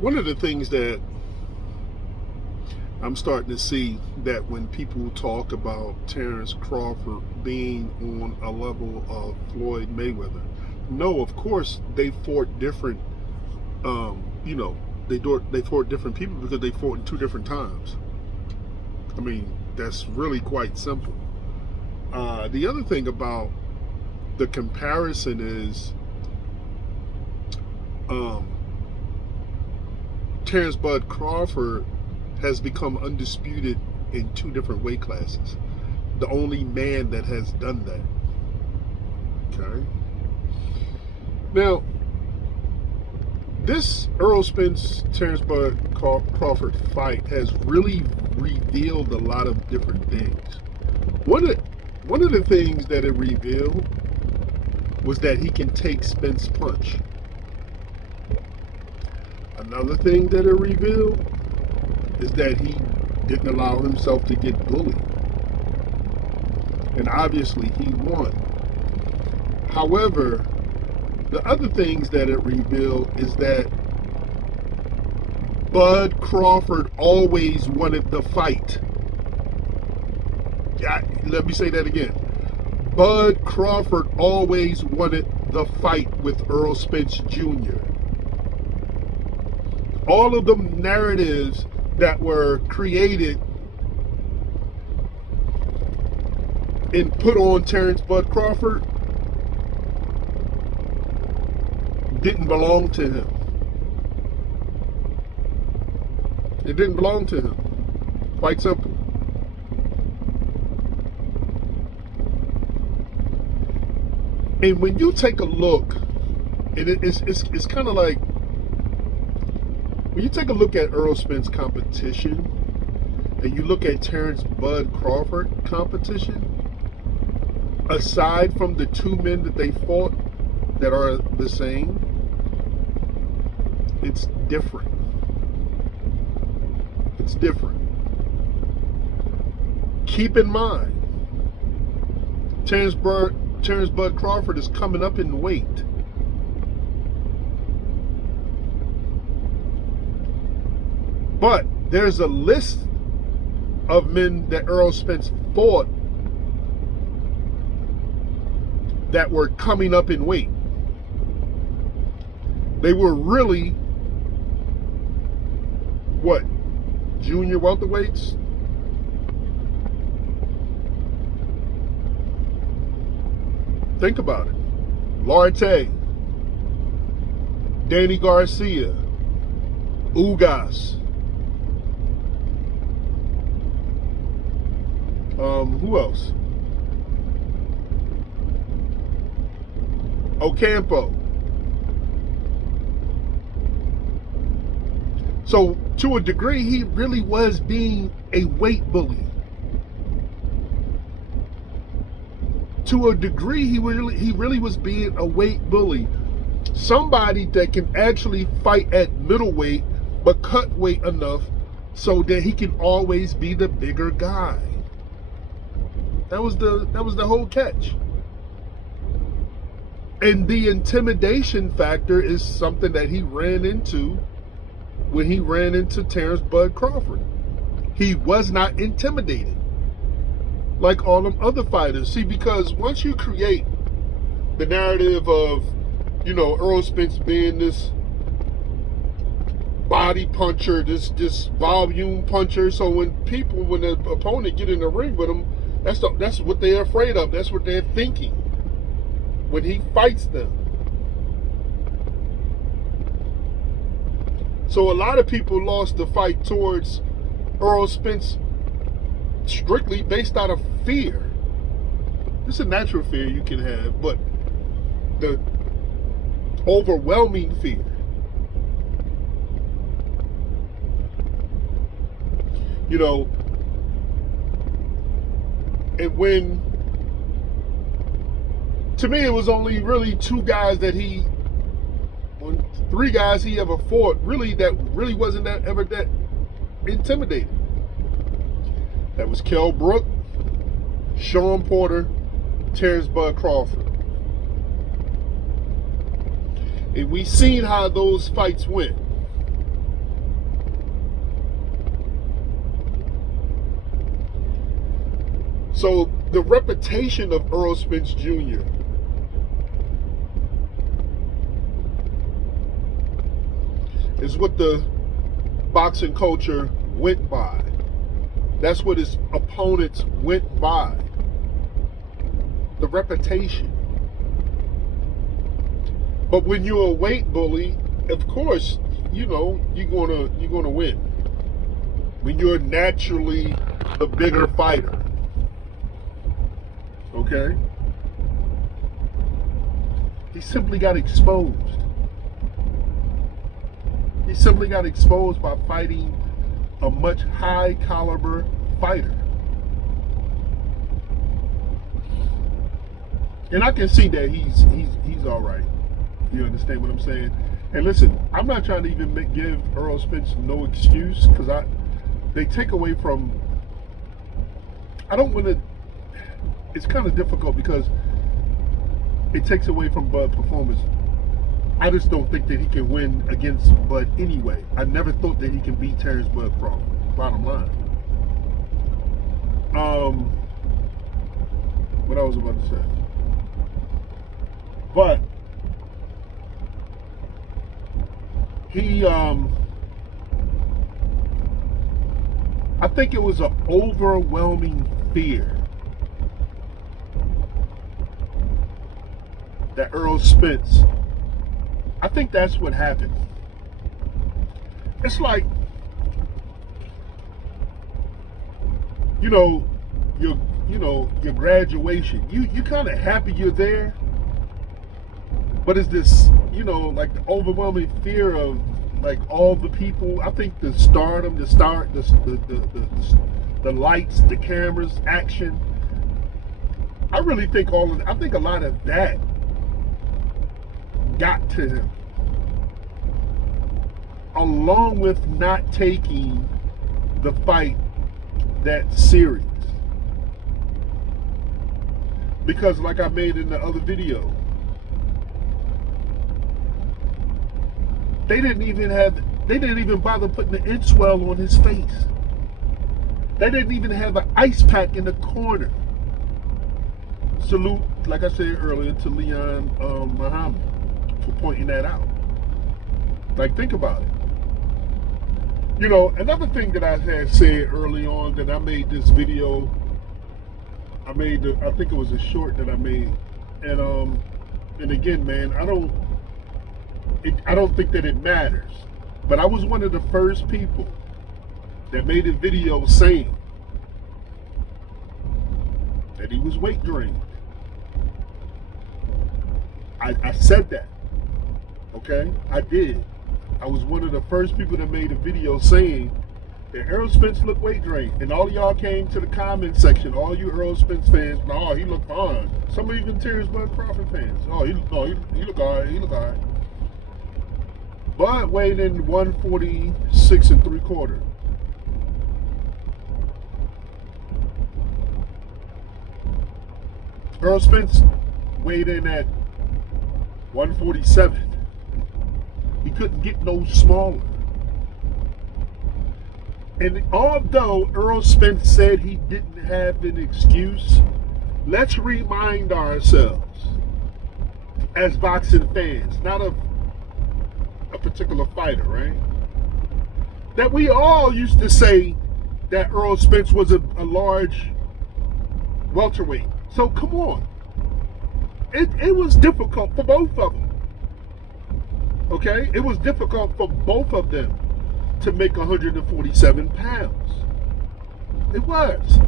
One of the things that I'm starting to see that when people talk about Terrence Crawford being on a level of Floyd Mayweather, no, of course they fought different. You know, they fought different people because they fought in two different times. I mean, that's really quite simple. The other thing about the comparison is um, Terrence Bud Crawford has become undisputed in two different weight classes. The only man that has done that. Okay. Now, this Errol Spence Terrence Bud Crawford fight has really revealed a lot of different things. One of the things that it revealed was that he can take Spence punch. Another thing that it revealed is that he didn't allow himself to get bullied. And obviously he won. However, the other things that it revealed is that Bud Crawford always wanted the fight. Yeah, let me say that again. Bud Crawford always wanted the fight with Errol Spence Jr. All of the narratives that were created and put on Terrence Bud Crawford didn't belong to him. It didn't belong to him. Quite simple. And when you take a look, and it's kind of like when you take a look at Errol Spence competition and you look at Terrence Bud Crawford competition, aside from the two men that they fought that are the same, it's different. It's different. Keep in mind, Terrence Bud Crawford is coming up in weight. But there's a list of men that Errol Spence fought that were coming up in weight. They were really, what, junior welterweights? Think about it. Larte, Danny Garcia, Ugas. Who else? Ocampo. So to a degree, he really was being a weight bully. To a degree, he really was being a weight bully. Somebody that can actually fight at middleweight, but cut weight enough so that he can always be the bigger guy. That was the whole catch. And the intimidation factor is something that he ran into when he ran into Terrence Bud Crawford. He was not intimidated like all them other fighters. See, because once you create the narrative of, Errol Spence being this body puncher, this volume puncher, so when the opponent get in the ring with him, that's what they're afraid of. That's what they're thinking when he fights them. So a lot of people lost the fight towards Errol Spence strictly based out of fear. It's a natural fear you can have, but the overwhelming fear. And when, to me, it was only really three guys he ever fought, that wasn't ever that intimidating. That was Kell Brook, Sean Porter, Terrence Bud Crawford. And we seen how those fights went. So the reputation of Errol Spence Jr. is what the boxing culture went by. That's what his opponents went by. The reputation. But when you're a weight bully, of course, you know, you're gonna win. When you're naturally the bigger fighter. Okay? He simply got exposed. He simply got exposed by fighting a much high caliber fighter. And I can see that he's all right. You understand what I'm saying? And listen, I'm not trying to even give Errol Spence no excuse, because they take away from. I don't want to. It's kind of difficult because it takes away from Bud's performance. I just don't think that he can win against Bud anyway. I never thought that he can beat Terrence Bud Crawford. Bottom line. What I was about to say. But he, I think it was an overwhelming fear that Errol Spence, I think that's what happened. It's like, your graduation. You kind of happy you're there, but it's this, like the overwhelming fear of like all the people. I think the stardom, the lights, the cameras, action. I really think I think a lot of that got to him, along with not taking the fight that serious. Because like I made in the other video, they didn't even bother putting the inch swell on his face. They didn't even have an ice pack in the corner. Salute, like I said earlier, to Leon Muhammad for pointing that out. Like, think about it. Another thing that I had said early on, that I made this video. I think it was a short that I made, and again, man, I don't think that it matters, but I was one of the first people that made a video saying that he was weight drained. I said that, okay? I did. I was one of the first people that made a video saying that Errol Spence looked weight drained, and all of y'all came to the comment section, all you Errol Spence fans, no, he looked fine. Some of even Terrence Bud Crawford fans, he looked all right. Bud weighed in 146 3/4. Errol Spence weighed in at 147. He couldn't get no smaller. And although Errol Spence said he didn't have an excuse, let's remind ourselves, as boxing fans, not of a particular fighter, right? That we all used to say that Errol Spence was a large welterweight. So come on. It was difficult for both of them. Okay? It was difficult for both of them to make 147 pounds. It was.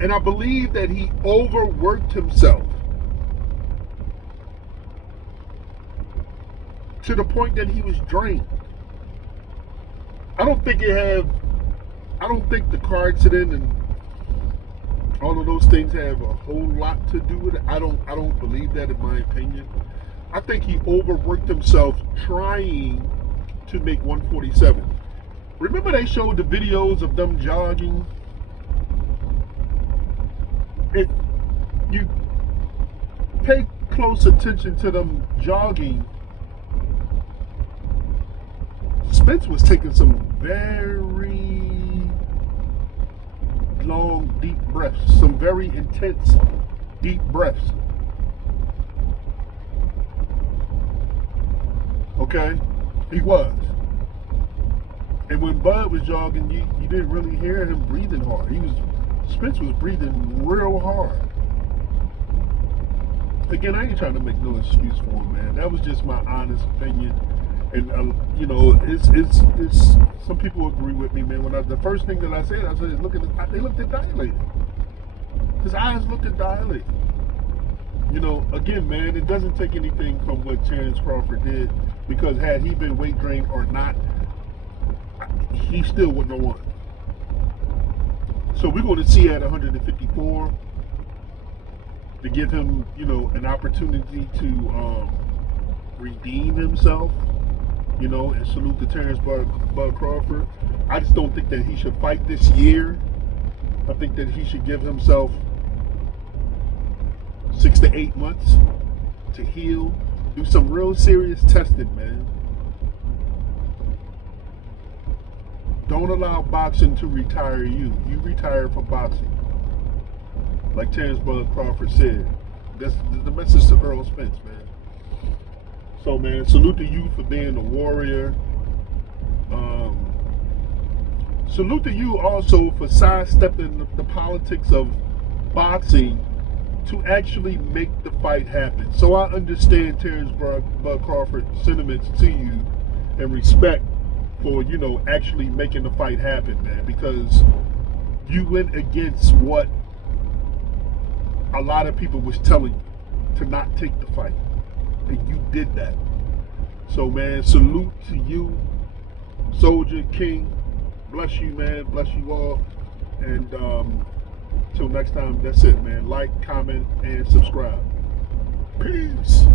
And I believe that he overworked himself to the point that he was drained. I don't think the car accident and all of those things have a whole lot to do with it. I don't believe that, in my opinion. I think he overworked himself trying to make 147. Remember they showed the videos of them jogging? If you pay close attention to them jogging, Spence was taking some very long, deep breaths, some very intense, deep breaths. Okay? He was. And when Bud was jogging, you didn't really hear him breathing hard. Spence was breathing real hard. Again, I ain't trying to make no excuse for him, man. That was just my honest opinion. And you know, it's some people agree with me, man. The first thing that I said, they looked at dilated. His eyes looked at dilated. You know, again, man, it doesn't take anything from what Terrence Crawford did, because had he been weight drained or not, he still wouldn't have won. So we're going to see at 154 to give him, you know, an opportunity to redeem himself, you know, and salute to Terrence Bud Crawford. I just don't think that he should fight this year. I think that he should give himself 6 to 8 months to heal, do some real serious testing, man. Don't allow boxing to retire you. You retire from boxing. Like Terrence Bud Crawford said. That's the message to Errol Spence, man. So, man, salute to you for being a warrior. Salute to you also for sidestepping the politics of boxing to actually make the fight happen. So I understand Terrence Bud Crawford's sentiments to you and respect for, you know, actually making the fight happen, man, because you went against what a lot of people was telling you to not take the fight, and you did that. So, man, salute to you, Soldier King. Bless you, man. Bless you all. And till next time, that's it, man. Like, comment, and subscribe. Peace.